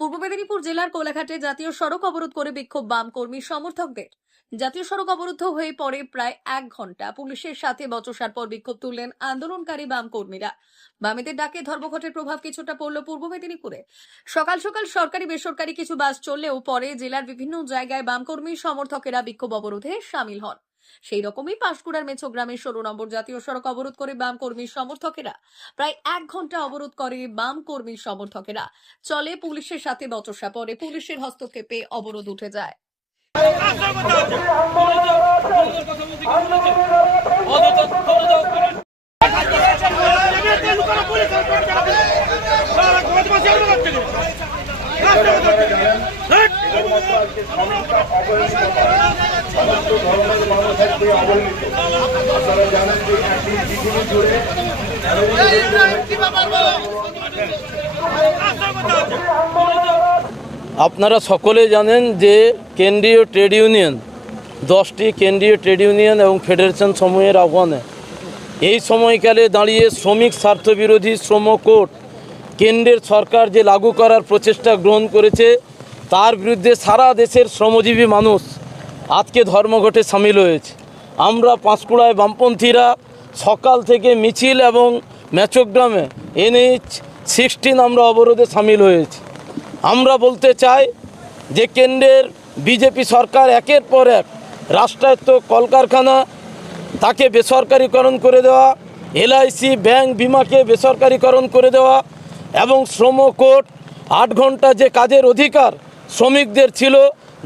পূর্ব মেদিনীপুর জেলার কোলাঘাটে জাতীয় সড়ক অবরোধ করে বিক্ষোভ বাম কর্মী সমর্থকদের। জাতীয় সড়ক অবরুদ্ধ হয়ে পড়ে প্রায় 1 ঘন্টা। পুলিশের সাথে বচসার পর বিক্ষোভ তুললেন আন্দোলনকারী বাম কর্মীরা। বামেদের ডাকে ধর্মঘটের প্রভাব কিছুটা পড়ল পূর্ব মেদিনীপুরে। সকাল সকাল সরকারি বেসরকারি কিছু বাস চললেও পরে জেলার বিভিন্ন জায়গায় বাম কর্মী সমর্থকেরা বিক্ষোভ অবরোধে সামিল হন। সেই রকমই পাঁশকুড়ার মেছগ্রামের 16 নম্বর জাতীয় সড়ক অবরোধ করে বাম কর্মী সমর্থকেরা। প্রায় 1 ঘন্টা অবরোধ করে বাম কর্মী সমর্থকেরা। চলে পুলিশের সাথে বচসা, পরে পুলিশের হস্তক্ষেপে অবরোধ উঠে যায়। আপনারা সকলে জানেন যে কেন্দ্রীয় ট্রেড ইউনিয়ন 10টি কেন্দ্রীয় ট্রেড ইউনিয়ন এবং ফেডারেশন সমূহের আহ্বানে এই সময়কালে দাঁড়িয়ে শ্রমিক স্বার্থবিরোধী শ্রম কোড কেন্দ্রের সরকার যে লাগু করার প্রচেষ্টা গ্রহণ করেছে তার বিরুদ্ধে সারা দেশের শ্রমজীবী মানুষ আজকে ধর্মঘটে সামিল হয়েছে। আমরা পাঁশকুড়ায় বামপন্থীরা সকাল থেকে মিছিল এবং মেছগ্রামে NH-16 আমরা অবরোধে সামিল হয়েছি। আমরা বলতে চাই যে কেন্দ্রের বিজেপি সরকার একের পর এক রাষ্ট্রায়ত্ত কলকারখানা তাকে বেসরকারিকরণ করে দেওয়া, LIC ব্যাংক বিমাকে বেসরকারিকরণ করে দেওয়া এবং শ্রম কোড 8 ঘন্টা যে কাজের অধিকার শ্রমিকদের ছিল,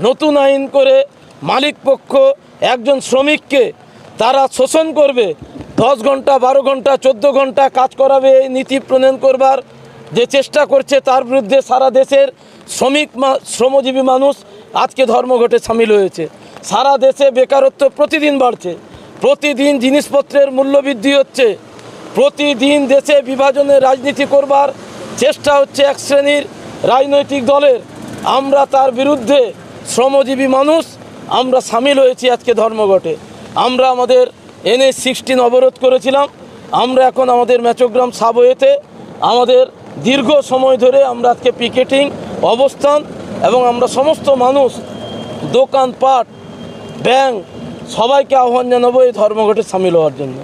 নতুন আইন করে মালিক পক্ষ একজন শ্রমিককে তারা শোষণ করবে, 10 ঘন্টা 12 ঘন্টা 14 ঘন্টা কাজ করাবে, এই নীতি প্রণয়ন করবার যে চেষ্টা করছে তার বিরুদ্ধে সারা দেশের শ্রমজীবী মানুষ আজকে ধর্মঘটে সামিল হয়েছে। সারা দেশে বেকারত্ব প্রতিদিন বাড়ছে, প্রতিদিন জিনিসপত্রের মূল্য বৃদ্ধি হচ্ছে, প্রতিদিন দেশে বিভাজনের রাজনীতি করবার চেষ্টা হচ্ছে এক শ্রেণীর রাজনৈতিক দলের। আমরা তার বিরুদ্ধে শ্রমজীবী মানুষ আমরা সামিল হয়েছি আজকে ধর্মঘটে। আমরা আমাদের NH-16 অবরোধ করেছিলাম। আমরা এখন আমাদের মেছগ্রাম সাবওয়েতে আমাদের দীর্ঘ সময় ধরে আমরা আজকে পিকেটিং অবস্থান এবং আমরা সমস্ত মানুষ দোকানপাট ব্যাংক সবাইকে আহ্বান জানাবো এই ধর্মঘটে সামিল হওয়ার জন্য।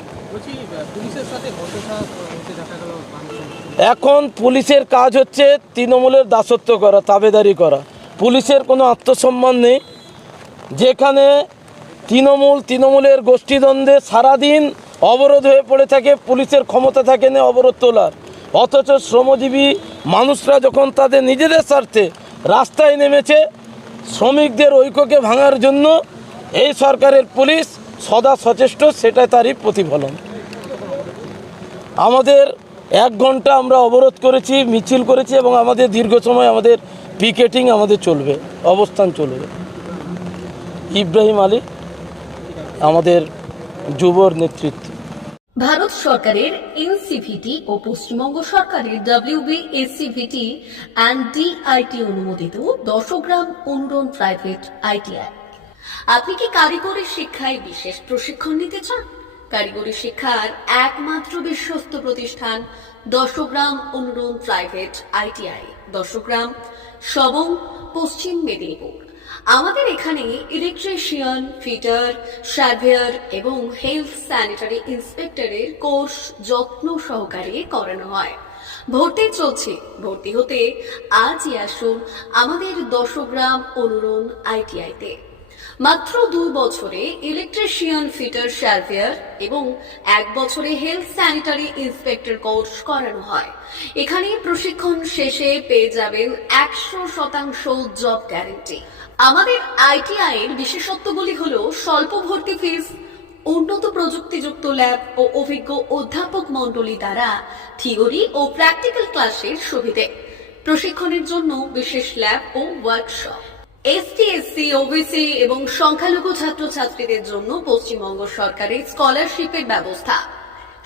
এখন পুলিশের কাজ হচ্ছে তৃণমূলের দাসত্ব করা, তাবেদারি করা। পুলিশের কোনো আত্মসম্মান নেই। যেখানে তৃণমূলের গোষ্ঠীদ্বন্দ্বে সারাদিন অবরোধ হয়ে পড়ে থাকে, পুলিশের ক্ষমতা থাকে না অবরোধ তোলার। অথচ শ্রমজীবী মানুষরা যখন তাদের নিজেদের স্বার্থে রাস্তায় নেমেছে শ্রমিকদের ঐক্যকে ভাঙার জন্য, এই সরকারের পুলিশ সদা সচেষ্ট, সেটা তারই প্রতিফলন। আমাদের 1 ঘন্টা আমরা অবরোধ করেছি, মিছিল করেছি এবং আমাদের দীর্ঘ সময় আমাদের পিকেটিং আমাদের চলবে, অবস্থান চলবে। ইব্রাহিম আলী আমাদের যুবর নেতৃত্ব। ভারত সরকারের NCVT ও পশ্চিমবঙ্গ সরকারের WBSCVT অ্যান্ড DIT অনুমোদিত 10 গ্রাম অনুরণ প্রাইভেট ITI। আপনি কি কারিগরি শিক্ষায় বিশেষ প্রশিক্ষণ নিতে চান? কারিগরি শিক্ষার একমাত্র বিশ্বস্ত প্রতিষ্ঠান 10 গ্রাম অনুরণ প্রাইভেট ITI, 10 গ্রাম, সবং, পশ্চিম মেদিনীপুর। আমাদের এখানে ইলেকট্রিশিয়ান, ফিটার, সার্ভেয়ার এবং হেলথ স্যানিটারি ইন্সপেক্টরের কোর্স যত্ন সহকারে করানো হয়। ভর্তি চলছে। ভর্তি হতে আজই আসুন আমাদের 10 গ্রাম অনুরণ ITI-তে। মাত্র 2 বছরে ইলেকট্রিশিয়ান, ফিটার, সার্ভেয়ার এবং 1 বছরে হেলথ স্যানিটারি ইন্সপেক্টর কোর্স করানো হয়। এখানে প্রশিক্ষণ শেষে পেয়ে যাবেন 100% জব গ্যারান্টি। আমাদের ITI এর বিশেষত্বগুলি হলো স্বল্প ভর্তি ফিস, উন্নত প্রযুক্তিযুক্ত ল্যাব ও অভিজ্ঞ অধ্যাপক মণ্ডলী দ্বারা থিওরি ও প্র্যাকটিক্যাল ক্লাসের সুবিধে, প্রশিক্ষণের জন্য বিশেষ ল্যাব ও ওয়ার্কশপ, ST, SC, OBC এবং সংখ্যালঘু ছাত্রছাত্রীদের জন্য পশ্চিমবঙ্গ সরকারের স্কলারশিপের ব্যবস্থা।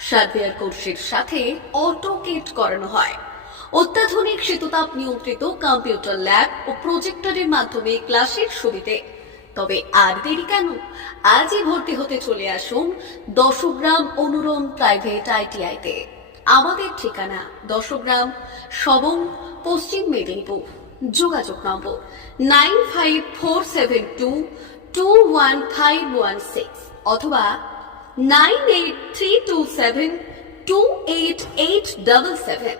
সার্ভেয়ার কোর্সের সাথে অটোকেট করানো হয়। অত্যাধুনিক শীততাপ নিয়ন্ত্রিত কম্পিউটার ল্যাব ও প্রজেক্টরের মাধ্যমে ক্লাসের সুবিধে। তবে আর দেরি কেন? আজই ভর্তি হতে চলে আসুন 10 গ্রাম অনুরণ প্রাইভেট ITI-তে। আমাদের ঠিকানা 10 গ্রাম, সবং, পশ্চিম মেদিনীপুর। যোগাযোগ নম্বর 9547221516 অথবা 9832728877